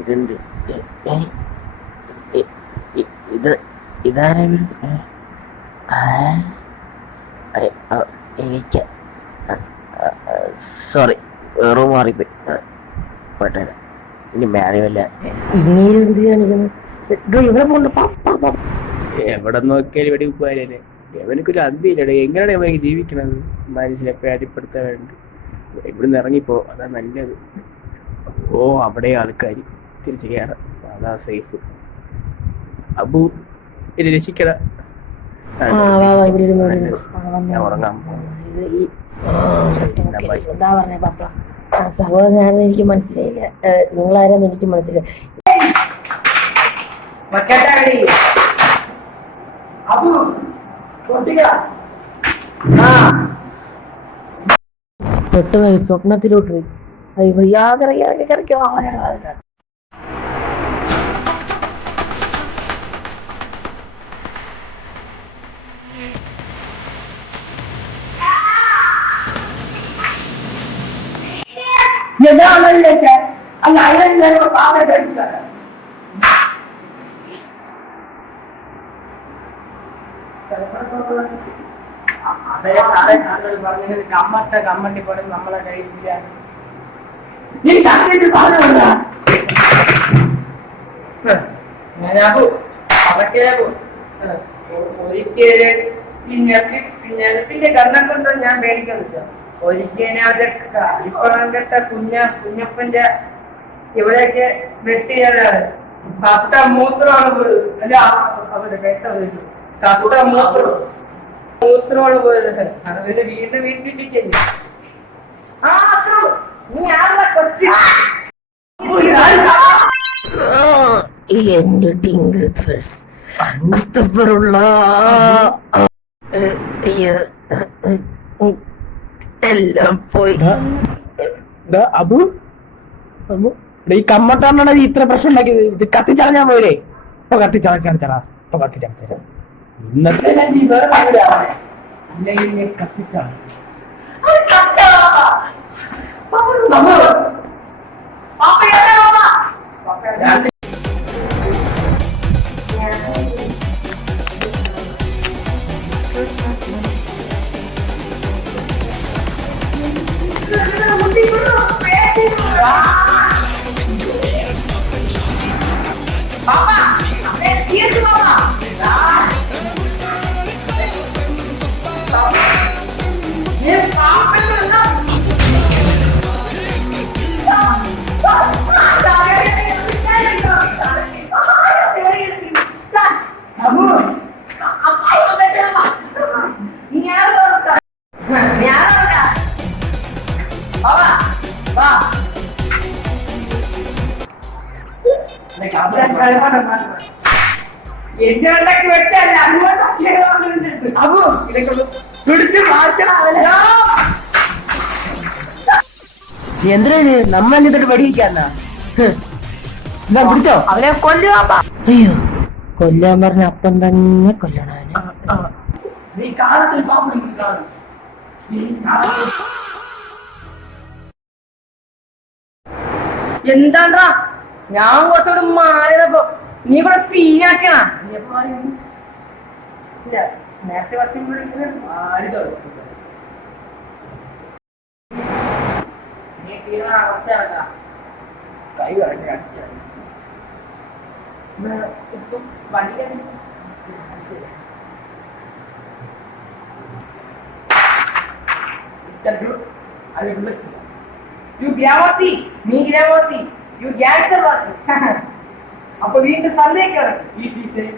ഇതെന്ത് ഇത് ഇതാരാ എനിക്ക് സോറി റൂം മാറിപ്പോയി പോട്ടെ ഇനി മാനുവല്ല ഇങ്ങനെ എന്ത് കാണിക്കുന്നു ഇവിടെ പോണ്ട് എവിടെ നോക്കിയാലും ഇവിടെ ഉപ്പാരല്ലേ എവനക്കൊരു അന്തിയില്ലടേ എങ്ങനെയാണ് അവനക്ക് ജീവിക്കണത് മനുഷ്യനെ അടിപ്പെടുത്താൻ വേണ്ടി ഇവിടുന്ന് ഇറങ്ങിപ്പോ അതാ നല്ലത്. ഓ അവിടെ ആൾക്കാർ തിരിച്ചു കയറാം അതാ സേഫ്. അബു ഇത് രക്ഷിക്കട ഞാൻ ഉറങ്ങാൻ എന്താ പറഞ്ഞേ പപ്പ സഹോദരനാണെന്ന് എനിക്ക് മനസ്സിലായില്ല, നിങ്ങളാരെന്ന് എനിക്ക് മനസ്സിലായി. പെട്ടെന്ന് സ്വപ്നത്തിലോട്ട് പോയി യാതൊരോ അതേ സാറേ സാറിനോട് പറഞ്ഞത് കമ്മട്ടി പോലെ നമ്മളെ കയ്യിലില്ല. ഒരിക്കല് ഈ ഞെട്ടിന്റെ കണ്ണം കൊണ്ട് ഞാൻ പേടിക്കുന്നു. ഒരിക്കലും അരിപ്പണം കെട്ട കുഞ്ഞപ്പന്റെ ഇവിടെയൊക്കെ വെട്ടിയതാണ്. കത്ത മൂത്രമാണ് പോയത്. അല്ല അവരുടെ കെട്ട വയസ്സ് കത്ത മൂത്രമാണ് പോയത്. അതിന് വീണ്ടും വീഴ്ത്തിപ്പിച്ചില്ല. എന്റെ ടിങ്കിൾ ഫേസ് എല്ലാം പോയി. അബു ഈ കമ്മട്ടാണ് ഇത്ര പ്രശ്നം ഉണ്ടാക്കിയത്. ഇത് കത്തിച്ചളഞ്ഞാൻ പോയില്ലേ? ഇപ്പൊ കത്തിച്ചളച്ചാ ഇപ്പൊ കത്തിച്ചളച്ചാ ഇന്നത്തെ കത്തിച്ചാണ് എന്തിനാ നമ്മ എന്നിട്ട് വെടിയിക്കാന്നാ പിടിച്ചോ അവനെ കൊല്ലുക. അയ്യോ കൊല്ലാൻ പറഞ്ഞ അപ്പം തന്നെ കൊല്ലണം. എന്താണ്ടാ ഞാൻ കുറച്ചുകൂടെ മാറിയതപ്പോ നീ കൂടെ സീനാക്കണ നേരത്തെ കുറച്ചും കൈ പറഞ്ഞ അപ്പൊ വീണ്ടും സന്ദേഹിക്കണം ഈ സീസണിൽ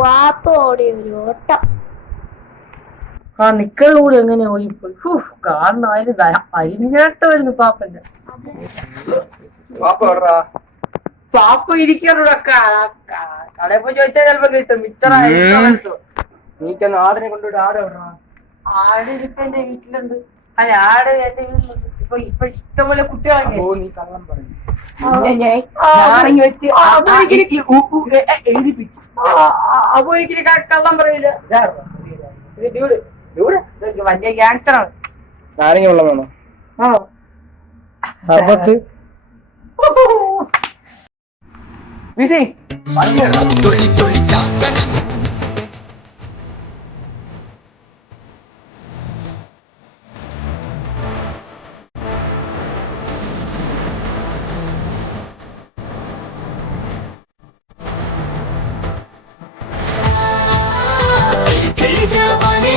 പാപ്പ ഓടിയ ഒരു ഓട്ടം. ആ നിക്കറും കൂടി എങ്ങനെയാ ഓടിപ്പോയി. കാരണം അതിന് അരിഞ്ഞാട്ട് വരുന്നു പാപ്പന്റെ. പാപ്പ ഇരിക്കാറുള്ള കടയിൽ പോയി ചോദിച്ചാൽ ചിലപ്പോ കിട്ടും. മിച്ചറായിട്ടോ നീക്കൊന്ന് ആടിനെ കൊണ്ടുപോയി ആടെ വിടണം. ആട് ഇരിപ്പ എന്റെ വീട്ടിലുണ്ട്. അല്ല ആട് എന്റെ വീട്ടിലുണ്ട്. ഇപ്പൊ ഇഷ്ടംപോലെ കുട്ടികളൊക്കെ. ഓ നീ കള്ളം പറഞ്ഞു. അപ്പൊ എനിക്ക് കള്ളം പറയില്ല. വലിയ ഗ്യാങ്സ്റ്ററാണ്. നാരങ്ങ വെള്ളം വേണോ? ആ സർബത്ത് വിധി जवानी